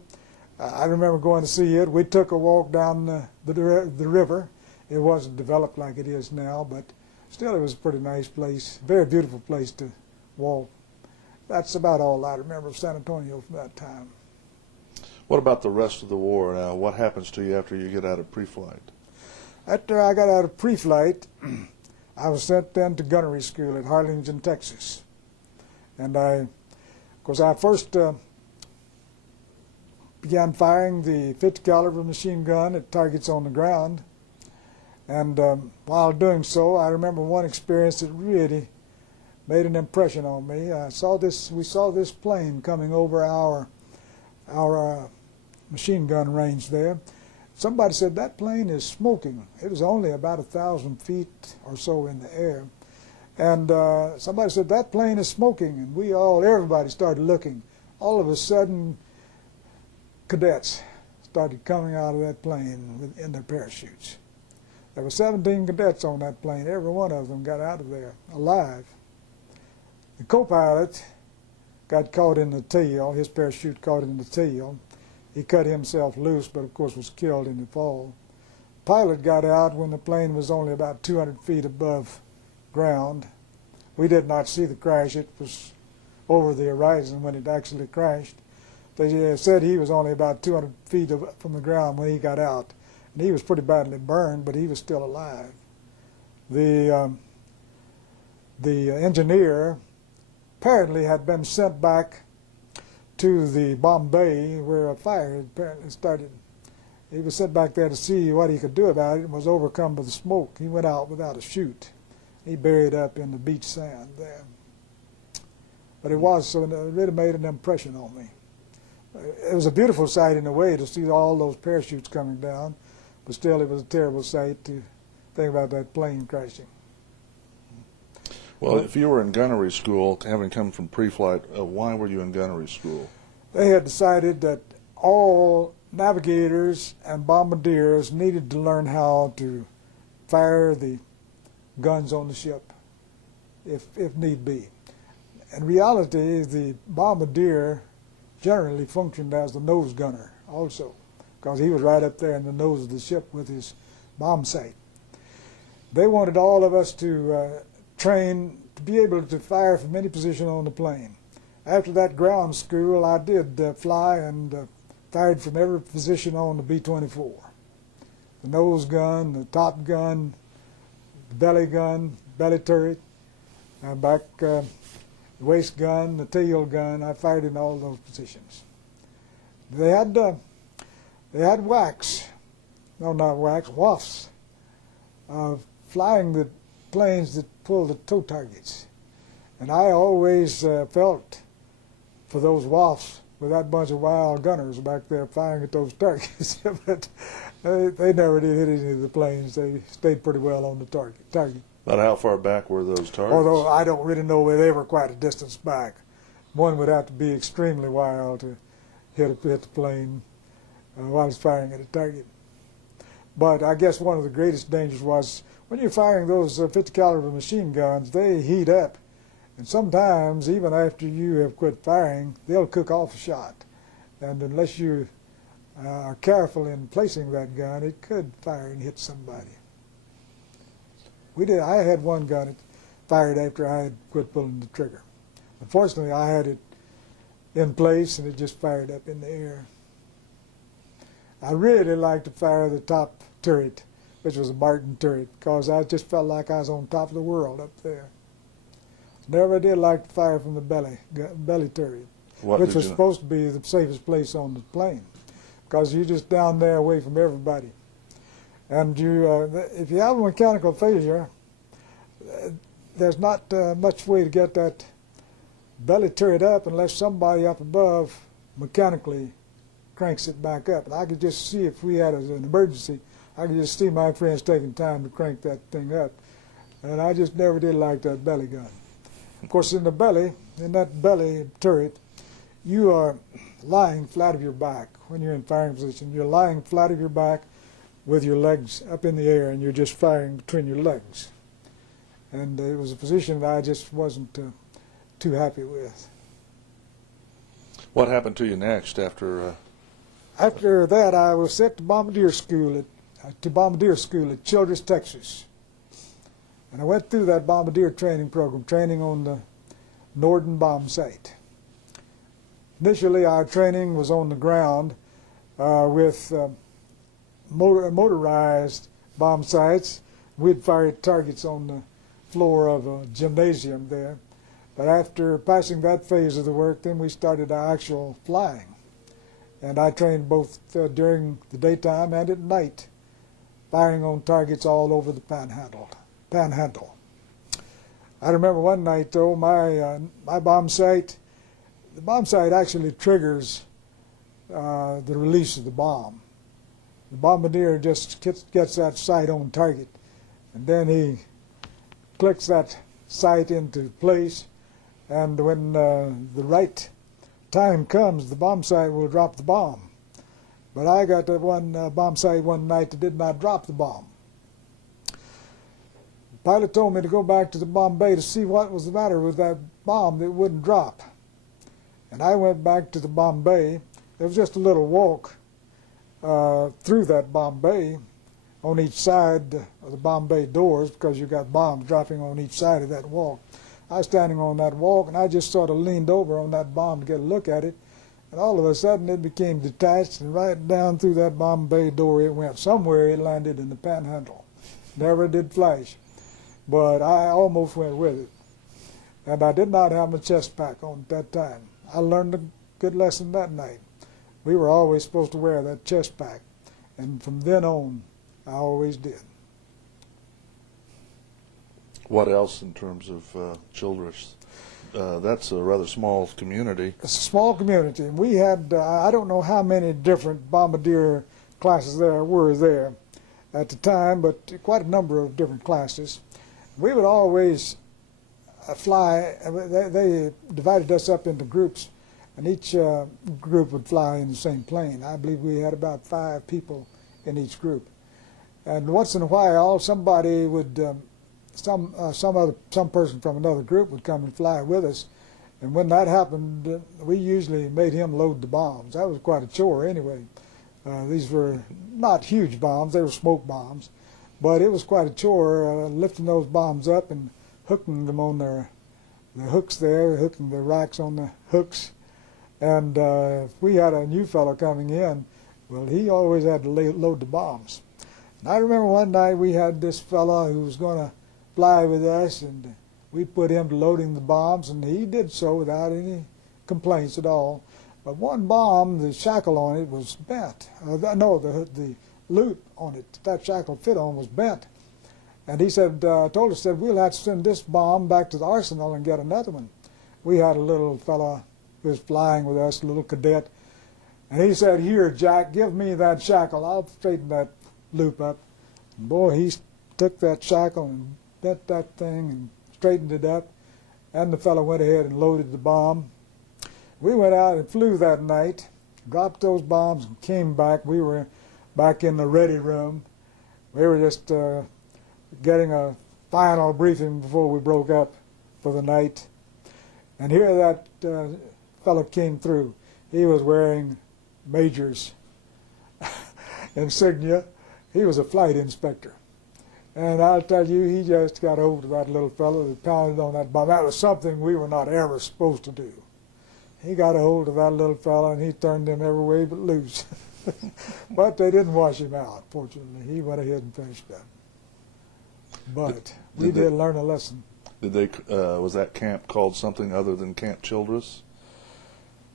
I remember going to see it. We took a walk down the river. It wasn't developed like it is now, but still it was a pretty nice place, very beautiful place to walk. That's about all I remember of San Antonio from that time. What about the rest of the war now? What happens to you after you get out of pre-flight? After I got out of pre-flight, I was sent then to gunnery school at Harlingen, Texas. And of course, I first began firing the 50 caliber machine gun at targets on the ground. And while doing so, I remember one experience that really made an impression on me. We saw this plane coming over our machine gun range there. Somebody said, that plane is smoking. It was only about 1,000 feet or so in the air. And somebody said, that plane is smoking, and everybody started looking. All of a sudden, cadets started coming out of that plane in their parachutes. There were 17 cadets on that plane. Every one of them got out of there alive. The co-pilot got caught in the tail. His parachute caught in the tail. He cut himself loose, but of course was killed in the fall. The pilot got out when the plane was only about 200 feet above ground. We did not see the crash. It was over the horizon when it actually crashed. They said he was only about 200 feet from the ground when he got out. And he was pretty badly burned, but he was still alive. The engineer apparently had been sent back to the bomb bay where a fire had apparently started. He was sent back there to see what he could do about it and was overcome by the smoke. He went out without a chute. He buried up in the beach sand there. But it really made an impression on me. It was a beautiful sight in a way to see all those parachutes coming down, but still it was a terrible sight to think about that plane crashing. Well, if you were in gunnery school, having come from pre-flight, why were you in gunnery school? They had decided that all navigators and bombardiers needed to learn how to fire the guns on the ship, if need be. In reality, the bombardier generally functioned as the nose gunner also, because he was right up there in the nose of the ship with his bomb sight. They wanted all of us to train to be able to fire from any position on the plane. After that ground school, I did fly and fired from every position on the B-24. The nose gun, the top gun, the belly turret, the waist gun, the tail gun. I fired in all those positions. They had wafts, flying the planes that pull the tow targets. And I always felt for those wafts with that bunch of wild gunners back there firing at those targets. But they never did hit any of the planes. They stayed pretty well on the target. About how far back were those targets? Although I don't really know where they were quite a distance back. One would have to be extremely wild to hit the plane while it's firing at a target. But I guess one of the greatest dangers was when you're firing those 50 caliber machine guns, they heat up. And sometimes, even after you have quit firing, they'll cook off a shot. And unless you are careful in placing that gun, it could fire and hit somebody. I had one gun that fired after I had quit pulling the trigger. Unfortunately, I had it in place and it just fired up in the air. I really liked to fire the top turret, which was a Martin turret, because I just felt like I was on top of the world up there. Never did like to fire from the belly turret, which was supposed to be the safest place on the plane, because you're just down there away from everybody. And if you have a mechanical failure, there's not much way to get that belly turret up unless somebody up above mechanically cranks it back up. And I could just see, if we had an emergency, I could just see my friends taking time to crank that thing up. And I just never did like that belly gun. Of course, in that belly turret, you are lying flat of your back when you're in firing position. You're lying flat of your back with your legs up in the air, and you're just firing between your legs. And it was a position that I just wasn't too happy with. What happened to you next after? After that, I was sent to bombardier school at Childress, Texas. And I went through that bombardier training program, training on the Norden bomb site. Initially, our training was on the ground with motorized bomb sites. We'd fire targets on the floor of a gymnasium there. But after passing that phase of the work, then we started our actual flying. And I trained both during the daytime and at night, firing on targets all over the panhandle. I remember one night, though, my bomb sight, the bomb sight actually triggers the release of the bomb. The bombardier just gets that sight on target, and then he clicks that sight into place, and when the right time comes, the bomb sight will drop the bomb. But I got to one bomb sight one night that did not drop the bomb. The pilot told me to go back to the bomb bay to see what was the matter with that bomb that wouldn't drop. And I went back to the bomb bay. There was just a little walk through that bomb bay on each side of the bomb bay doors, because you got bombs dropping on each side of that walk. I was standing on that walk, and I just sort of leaned over on that bomb to get a look at it, and all of a sudden it became detached, and right down through that bomb bay door it went. Somewhere it landed in the panhandle. Never did flash, but I almost went with it. And I did not have my chest pack on at that time. I learned a good lesson that night. We were always supposed to wear that chest pack, and from then on, I always did. What else in terms of Childress? That's a rather small community. It's a small community. We had, I don't know how many different bombardier classes there were there at the time, but quite a number of different classes. We would always fly, they divided us up into groups, and each group would fly in the same plane. I believe we had about 5 people in each group. And once in a while, somebody would, some person from another group would come and fly with us. And when that happened, we usually made him load the bombs. That was quite a chore anyway. These were not huge bombs, they were smoke bombs. But it was quite a chore lifting those bombs up and hooking them on the hooks there, hooking the racks on the hooks. And if we had a new fellow coming in, well, he always had to load the bombs. And I remember one night we had this fellow who was going to fly with us, and we put him to loading the bombs, and he did so without any complaints at all. But one bomb, the shackle on it was bent. The loop on it that shackle fit on was bent. And he said, told us that we'll have to send this bomb back to the arsenal and get another one. We had a little fellow who was flying with us, a little cadet, and he said, "Here, Jack, give me that shackle. I'll straighten that loop up." And boy, he took that shackle and bent that thing and straightened it up, and the fellow went ahead and loaded the bomb. We went out and flew that night, dropped those bombs, and came back. We were back in the ready room. We were just getting a final briefing before we broke up for the night. And here that fellow came through. He was wearing Major's insignia. He was a flight inspector. And I'll tell you, he just got hold of that little fellow that pounded on that bomb. That was something we were not ever supposed to do. He got a hold of that little fellow, and he turned him every way but loose. But they didn't wash him out, fortunately. He went ahead and finished up. But we did learn a lesson. Did they? Was that camp called something other than Camp Childress?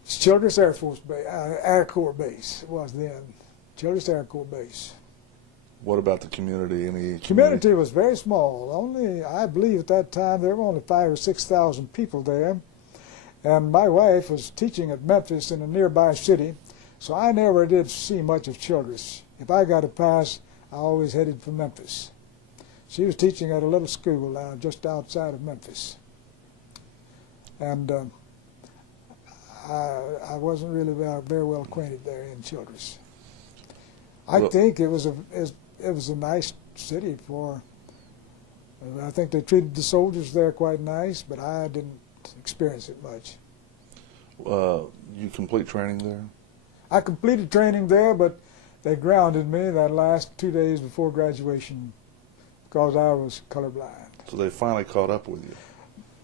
It's Childress Air Force Base, Air Corps Base. It was then. Childress Air Corps Base. What about the community? Any community was very small. Only, I believe at that time, there were only 5,000 or 6,000 people there. And my wife was teaching at Memphis in a nearby city, so I never did see much of Childress. If I got a pass, I always headed for Memphis. She was teaching at a little school just outside of Memphis. And I wasn't really very well acquainted there in Childress. I think it was a nice city for. I think they treated the soldiers there quite nice, but I didn't experience it much. You complete training there? I completed training there, but they grounded me that last 2 days before graduation because I was colorblind. So they finally caught up with you?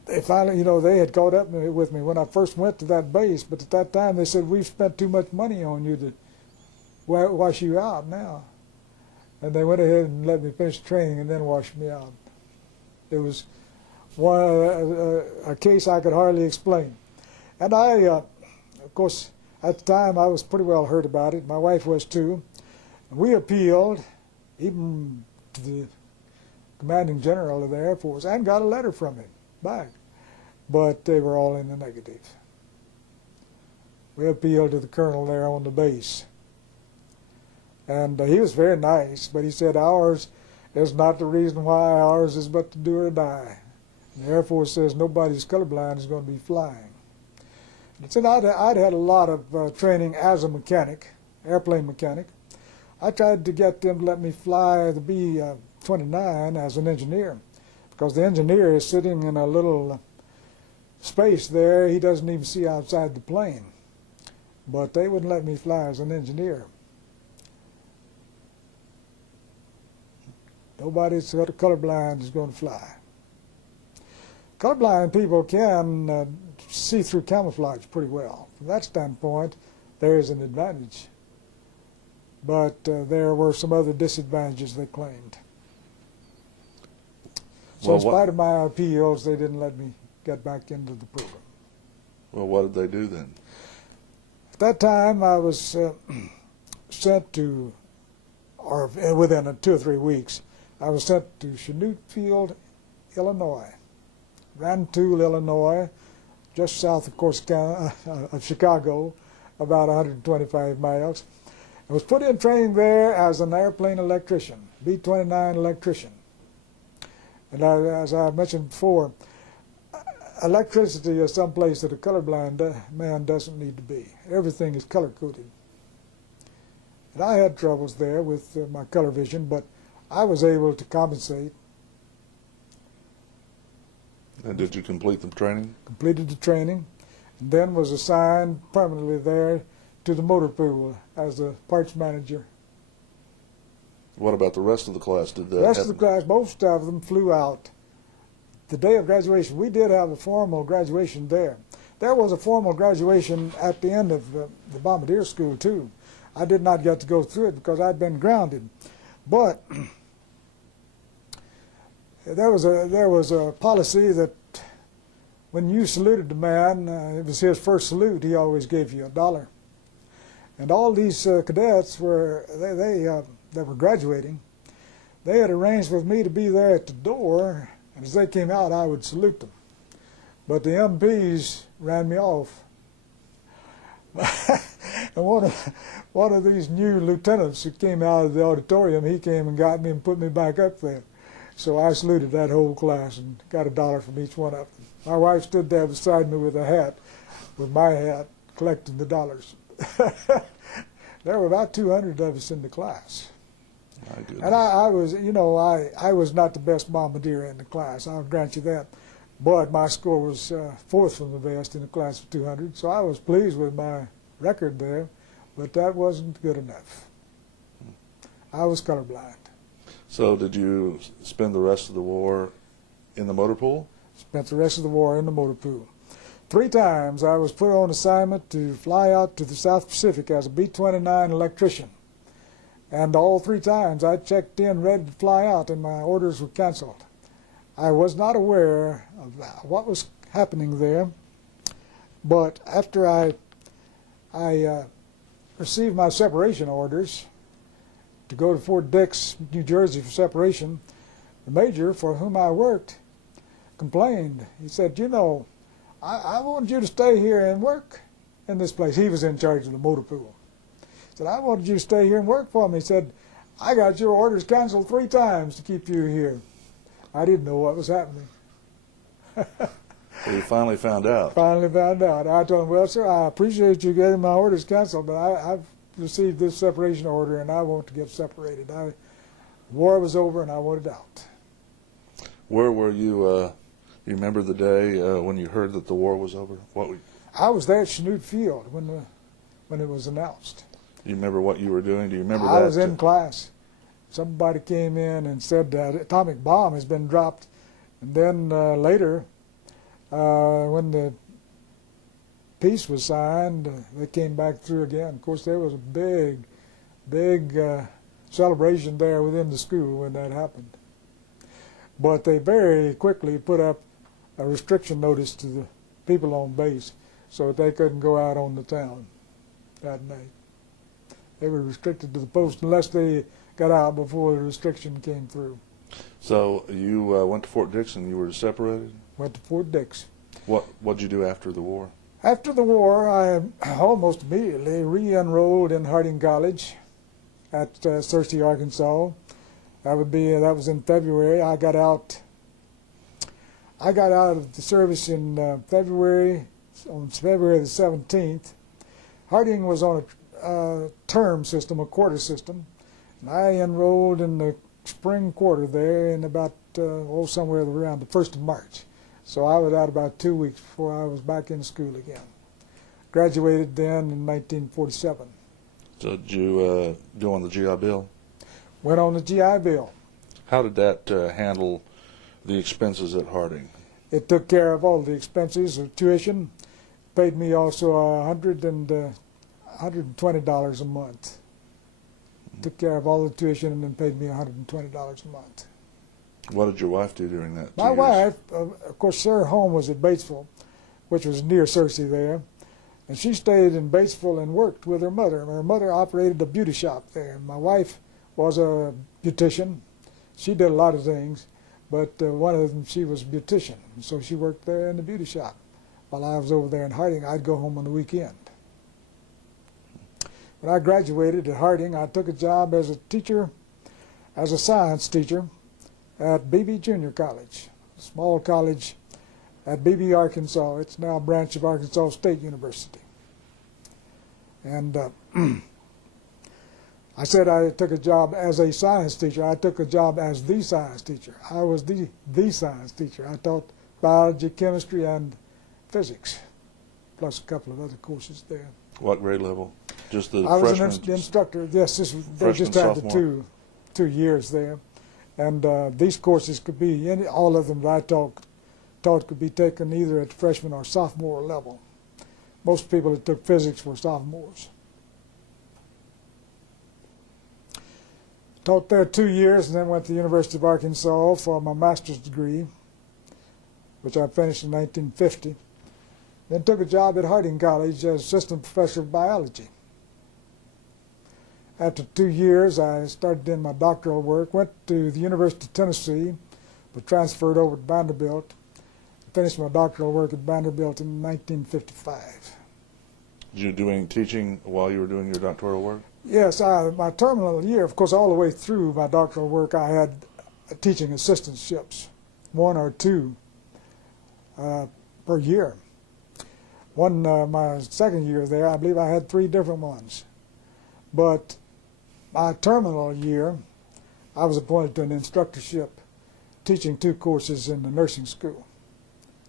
They finally, they had caught up with me when I first went to that base, but at that time they said, "We've spent too much money on you to wash you out now." And they went ahead and let me finish training and then washed me out. It was a case I could hardly explain. And I, of course, at the time I was pretty well hurt about it. My wife was too. We appealed, even to the commanding general of the Air Force, and got a letter from him back. But they were all in the negative. We appealed to the colonel there on the base. And he was very nice, but he said, "Ours is not the reason why, ours is but to do or die." The Air Force says nobody's colorblind is going to be flying. And said I'd had a lot of training as a mechanic, airplane mechanic. I tried to get them to let me fly the B-29 as an engineer, because the engineer is sitting in a little space there. He doesn't even see outside the plane. But they wouldn't let me fly as an engineer. Nobody that's colorblind is going to fly. Colorblind people can see through camouflage pretty well. From that standpoint, there is an advantage. But there were some other disadvantages they claimed. So in spite of my appeals, they didn't let me get back into the program. Well, what did they do then? At that time, I was sent to, or within 2 or 3 weeks, I was sent to Chanute Field, Illinois. Rantoul, Illinois, just south of Chicago, about 125 miles. I was put in training there as an airplane electrician, B-29 electrician. And as I mentioned before, electricity is someplace that a colorblind man doesn't need to be. Everything is color-coded. And I had troubles there with my color vision, but I was able to compensate. And did you complete the training? Completed the training, and then was assigned permanently there to the motor pool as the parts manager. What about the rest of the class? Did that The rest of the class, most of them flew out. The day of graduation, we did have a formal graduation there. There was a formal graduation at the end of the bombardier school too. I did not get to go through it because I'd been grounded. But there was a policy that when you saluted the man, it was his first salute, he always gave you $1. And all these cadets were, that were graduating, they had arranged with me to be there at the door, and as they came out, I would salute them. But the MPs ran me off. And one of these new lieutenants who came out of the auditorium, he came and got me and put me back up there. So I saluted that whole class and got $1 from each one of them. My wife stood there beside me with a hat, with my hat, collecting the dollars. There were about 200 of us in the class. My goodness. And I was, you know, I was not the best bombardier in the class, I'll grant you that. But my score was 4th from the best in the class of 200, so I was pleased with my record there, but that wasn't good enough. I was colorblind. So did you spend the rest of the war in the motor pool? Spent the rest of the war in the motor pool. 3 times I was put on assignment to fly out to the South Pacific as a B-29 electrician. And all 3 times I checked in ready to fly out and my orders were canceled. I was not aware of what was happening there, but after I received my separation orders to go to Fort Dix, New Jersey for separation, the major for whom I worked complained. He said, you know, I wanted you to stay here and work in this place. He was in charge of the motor pool. He said, I wanted you to stay here and work for me. He said, I got your orders canceled 3 times to keep you here. I didn't know what was happening. So you finally found out. Finally found out. I told him, well, sir, I appreciate you getting my orders canceled, but I've received this separation order and I want to get separated. The war was over and I wanted out. Where were you? You remember the day when you heard that the war was over? I was there at Chanute Field when it was announced. Do you remember what you were doing? Do you remember that? I was in class. Somebody came in and said that an atomic bomb has been dropped. And then later, when the peace was signed, they came back through again. Of course, there was a big celebration there within the school when that happened. But they very quickly put up a restriction notice to the people on base so that they couldn't go out on the town that night. They were restricted to the post unless they got out before the restriction came through. So you went to Fort Dix and you were separated? Went to Fort Dix. What did you do after the war? After the war, I almost immediately re-enrolled in Harding College at Searcy, Arkansas. That was in February. I got out I got out of the service in on February the 17th. Harding was on a term system, a quarter system, and I enrolled in the spring quarter there in about somewhere around the 1st of March. So I was out about 2 weeks before I was back in school again. Graduated then in 1947. So did you go on the GI Bill? Went on the GI Bill. How did that handle the expenses at Harding? It took care of all the expenses of tuition. Paid me also $120 a month. Took care of all the tuition and then paid me $120 a month. What did your wife do during that 2 My years? wife, of course, her home was at Batesville, which was near Searcy there. And she stayed in Batesville and worked with her mother. Her mother operated a beauty shop there. My wife was a beautician. She did a lot of things, but one of them, she was a beautician. So she worked there in the beauty shop. While I was over there in Harding, I'd go home on the weekend. When I graduated at Harding, I took a job as a teacher, as a science teacher at Beebe Junior College, a small college at Beebe, Arkansas. It's now a branch of Arkansas State University. And I said I took a job as a science teacher. I took a job as the science teacher. I was the science teacher. I taught biology, chemistry, and physics, plus a couple of other courses there. What grade level? Just the I was freshman? an instructor. Yes, they just Freshman, had the sophomore? two years there. And these courses could be, all of them that I taught could be taken either at freshman or sophomore level. Most people that took physics were sophomores. Taught there 2 years and then went to the University of Arkansas for my master's degree, which I finished in 1950. Then took a job at Harding College as assistant professor of biology. After 2 years, I started in my doctoral work, went to the University of Tennessee, but transferred over to Vanderbilt. Finished my doctoral work at Vanderbilt in 1955. Did you do any teaching while you were doing your doctoral work? Yes, my terminal year, of course, all the way through my doctoral work, I had teaching assistantships, 1 or 2 per year. My second year there, I believe I had 3 different ones. But my terminal year, I was appointed to an instructorship, teaching 2 courses in the nursing school.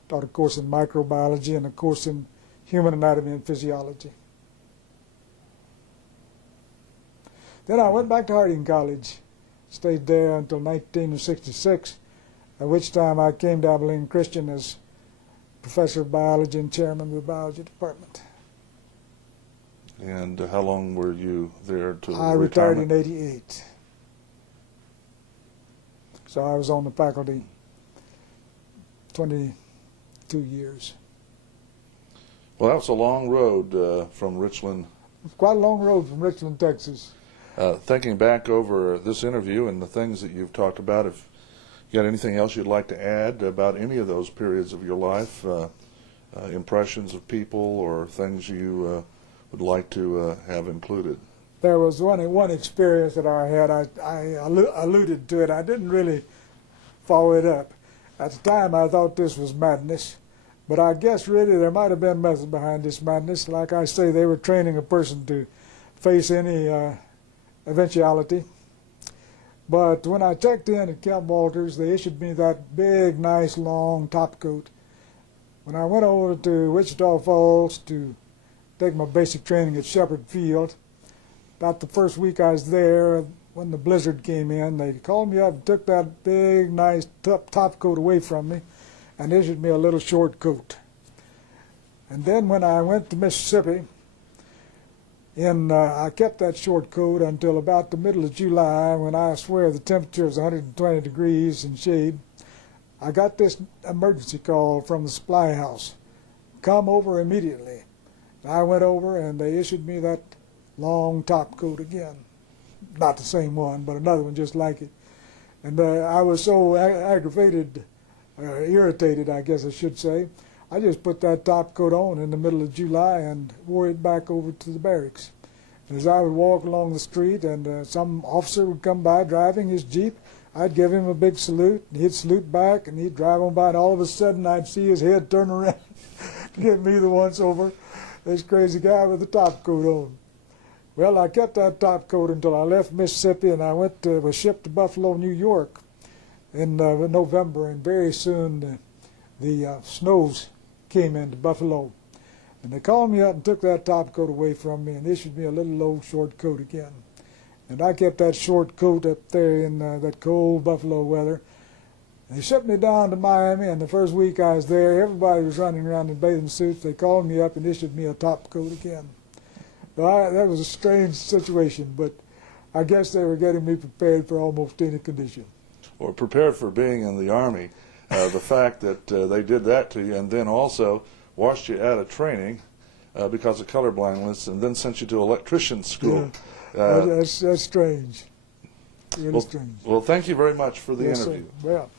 Taught a course in microbiology and a course in human anatomy and physiology. Then I went back to Harding College, stayed there until 1966, at which time I came to Abilene Christian as professor of biology and chairman of the biology department. And how long were you there to I retired retirement? in '88. So I was on the faculty 22 years. Well, that was a long road from Richland. It's quite a long road from Richland, Texas. Thinking back over this interview and the things that you've talked about, if you got anything else you'd like to add about any of those periods of your life, impressions of people or things you would like to have included? There was one experience that I had. I alluded to it. I didn't really follow it up. At the time, I thought this was madness, but I guess really there might have been method behind this madness. Like I say, they were training a person to face any eventuality. But when I checked in at Camp Walters, they issued me that big, nice, long top coat. When I went over to Wichita Falls to take my basic training at Shepherd Field, about the first week I was there, when the blizzard came in, they called me up and took that big, nice top coat away from me and issued me a little short coat. And then when I went to Mississippi, I kept that short coat until about the middle of July, when I swear the temperature was 120 degrees in shade. I got this emergency call from the supply house. Come over immediately. I went over and they issued me that long top coat again. Not the same one, but another one just like it. And I was so aggravated, irritated, I guess I should say, I just put that top coat on in the middle of July and wore it back over to the barracks. And as I would walk along the street and some officer would come by driving his Jeep, I'd give him a big salute, and he'd salute back, and he'd drive on by, and all of a sudden I'd see his head turn around, give me the once over. This crazy guy with the top coat on. Well, I kept that top coat until I left Mississippi, and I was shipped to Buffalo, New York in November, and very soon the snows came into Buffalo. And they called me up and took that top coat away from me and issued me a little old short coat again. And I kept that short coat up there in that cold Buffalo weather. They shipped me down to Miami, and the first week I was there, everybody was running around in bathing suits. They called me up and issued me a top coat again. So that was a strange situation, but I guess they were getting me prepared for almost any condition. Or prepared for being in the Army. The fact that they did that to you, and then also washed you out of training because of colorblindness, and then sent you to electrician school. Yeah. That's strange. Really well, strange. Well, thank you very much for the Yes, interview. sir. Well.